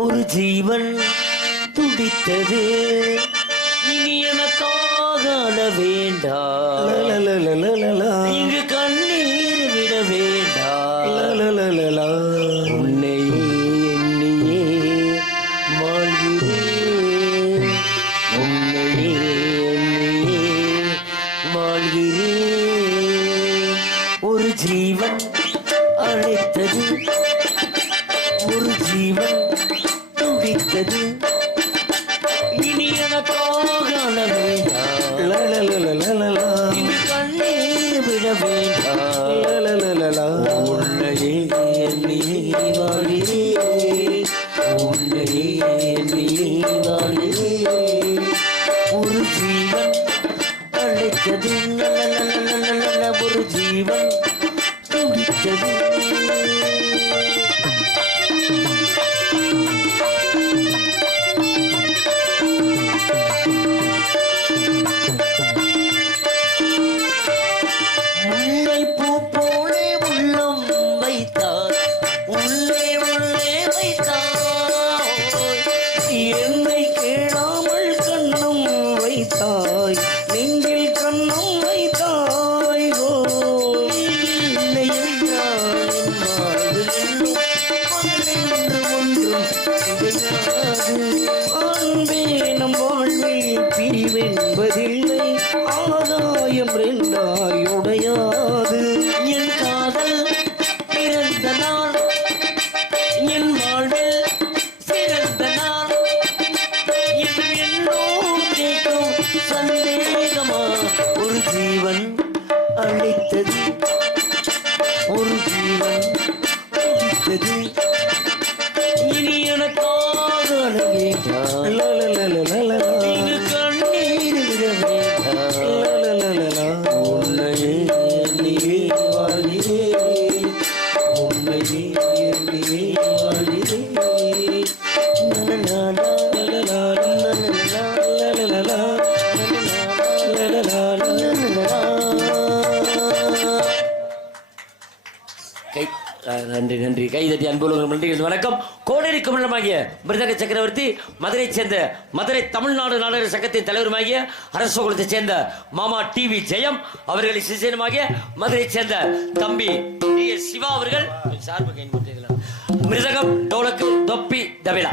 ஒரு ஜீவன் துடித்தது. இனி எனக்காக வேண்டாம். இங்கு கண்ணீர் விட வேண்டாம். உன்னையே எண்ணியே வாழ்கிறேன். உன்னையே எண்ணியே வாழ்கிறேன். ஒரு ஜீவன் அழைத்தது. உன்னையே ஒரு ஜீவன் அழைத்தது ஒரு ஜீவன் துடித்தது பிரிவென்பதில்லை ஆதாயம் ரெண்டாயுடையாது. என் காதல் பிறந்த நாள். என் வாழ்வில் சிறந்த நாள். இது என்னும் கேட்கும் சந்தேகமா? ஒரு ஜீவன் அழைத்தது ஒரு ஜீவன் அழைத்தது இனி எனக்காக அழ வேண்டாம் லலலலலலலா. இங்கு கண்ணீர் நன்றி நன்றி. கைதட்டி அன்புலகம் நன்றி வணக்கம். கோடரி கமலமாகிய மிருதக சக்கரவர்த்தி மதுரை சேர்ந்த மதுரை தமிழ்நாடு நாடக சங்கத்தின் தலைவருமாகிய அரசகுலத்தை சேர்ந்த மாமா டிவி ஜெயம் அவர்களை சிசேனமாகிய மதுரை சேர்ந்த தம்பி டி எஸ் சிவா அவர்கள் சார்பு கைன் மிருதகம் டோலக்கு தொப்பி தவிலா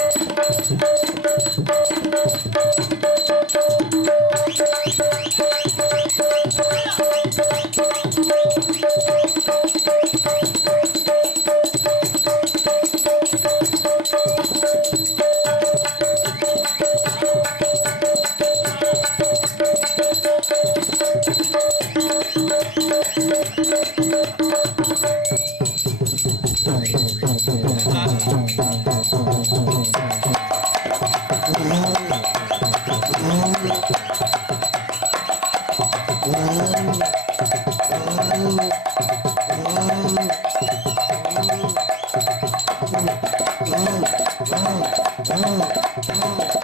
Thank you.